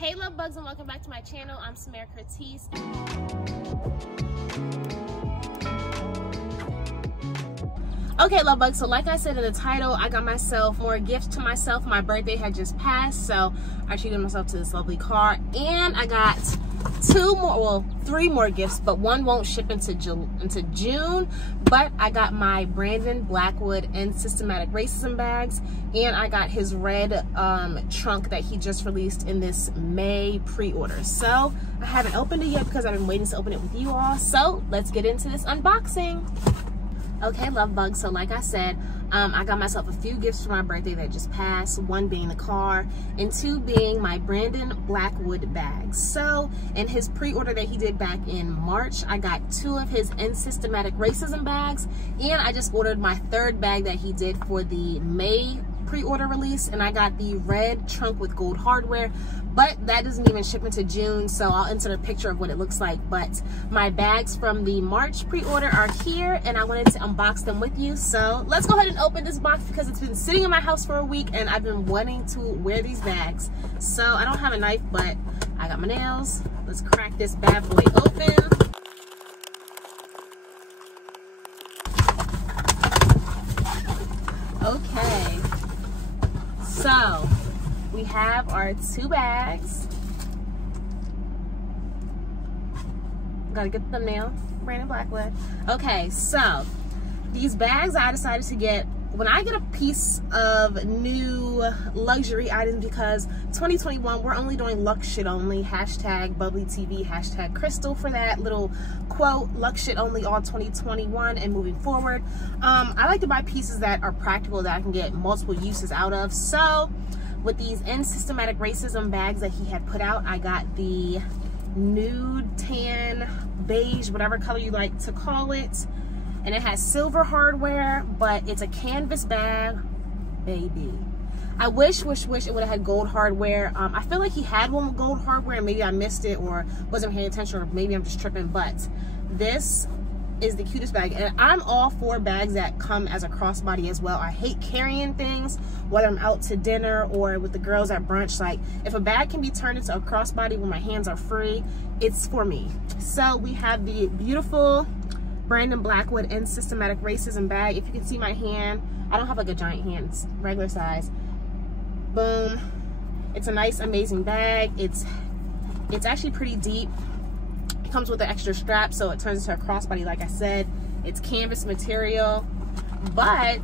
Hey love bugs, and welcome back to my channel. I'm Samara Curtiss. Okay love bugs, so like I said in the title, I got myself more gifts to myself. My birthday had just passed, so I treated myself to this lovely car, and I got three more gifts, but one won't ship into June. But I got my Brandon Blackwood and Systematic Racism bags, and I got his red trunk that he just released in this May pre-order. So I haven't opened it yet because I've been waiting to open it with you all. So let's get into this unboxing. Okay love bugs, so like I said, I got myself a few gifts for my birthday that just passed, one being the car and two being my Brandon Blackwood bags. So in his pre-order that he did back in March, I got two of his Systematic Racism bags, and I just ordered my third bag that he did for the May pre-order release, and I got the red trunk with gold hardware, but that doesn't even ship into June, so I'll insert a picture of what it looks like. But my bags from the March pre-order are here, and I wanted to unbox them with you. So let's go ahead and open this box because it's been sitting in my house for a week and I've been wanting to wear these bags. So I don't have a knife, but I got my nails. Let's crack this bad boy open. Okay, so we have our two bags. Gotta get the thumbnail, Brandon Blackwood. Okay, so these bags I decided to get when I get a piece of new luxury items, because 2021 we're only doing Lux shit only, hashtag bubbly TV, hashtag crystal for that little quote, Lux shit only all 2021 and moving forward. I like to buy pieces that are practical, that I can get multiple uses out of. So with these Systematic Racism bags that he had put out, I got the nude, tan, beige, whatever color you like to call it. And it has silver hardware, but it's a canvas bag, baby. I wish it would have had gold hardware. I feel like he had one with gold hardware and maybe I missed it or wasn't paying attention, or maybe I'm just tripping, but this is the cutest bag. And I'm all for bags that come as a crossbody as well. I hate carrying things, whether I'm out to dinner or with the girls at brunch. Like, if a bag can be turned into a crossbody when my hands are free, it's for me. So we have the beautiful Brandon Blackwood and Systematic Racism bag. If you can see my hand, I don't have like a giant hand, it's regular size. Boom. It's a nice, amazing bag. It's actually pretty deep. It comes with an extra strap, so it turns into a crossbody. Like I said, it's canvas material, but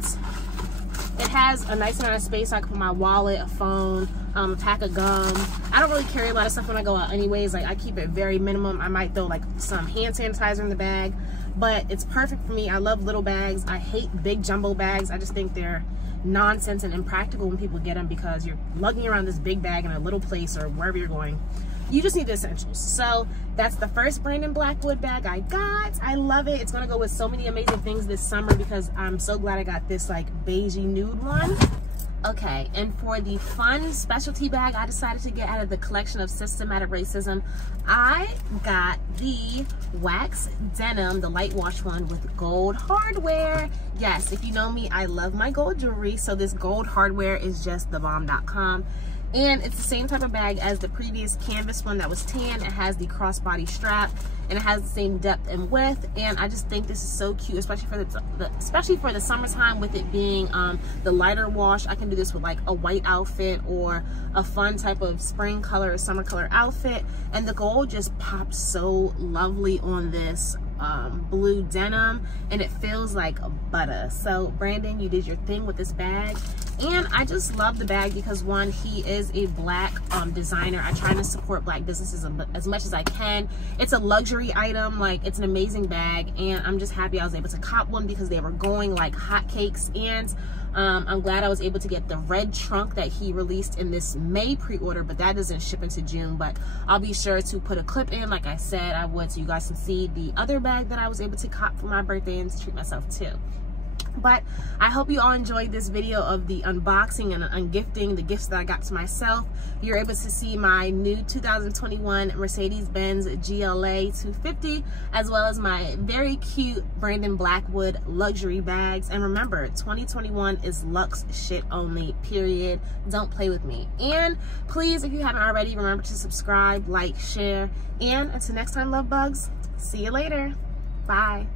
it has a nice amount of space. I can put my wallet, a phone, a pack of gum. I don't really carry a lot of stuff when I go out anyways. Like, I keep it very minimum. I might throw like some hand sanitizer in the bag, but it's perfect for me. I love little bags. I hate big jumbo bags. I just think they're nonsense and impractical when people get them, because you're lugging around this big bag in a little place or wherever you're going. You just need the essentials. So that's the first Brandon Blackwood bag I got. I love it. It's gonna go with so many amazing things this summer, because I'm so glad I got this like beigey nude one. Okay, and for the fun specialty bag I decided to get out of the collection of Systematic Racism, I got the wax denim, the light wash one with gold hardware. Yes, if you know me, I love my gold jewelry, so this gold hardware is just thebomb.com. And it's the same type of bag as the previous canvas one that was tan. It has the crossbody strap, and it has the same depth and width. And I just think this is so cute, especially for the summertime, with it being the lighter wash. I can do this with like a white outfit or a fun type of spring color or summer color outfit. And the gold just pops so lovely on this blue denim, and it feels like butter. So Brandon, you did your thing with this bag. And I just love the bag because, one, he is a black designer. I try to support black businesses as much as I can. It's a luxury item, like, it's an amazing bag, and I'm just happy I was able to cop one because they were going like hotcakes. And I'm glad I was able to get the red trunk that he released in this May pre-order, but that doesn't ship into June. But I'll be sure to put a clip in, like I said I would, so you guys can see the other bag that I was able to cop for my birthday and to treat myself to. But I hope you all enjoyed this video of the unboxing and ungifting, the gifts that I got to myself. You're able to see my new 2021 Mercedes-Benz GLA 250, as well as my very cute Brandon Blackwood luxury bags. And remember, 2021 is luxe shit only, period. Don't play with me. And please, if you haven't already, remember to subscribe, like, share. And until next time, love bugs, see you later. Bye.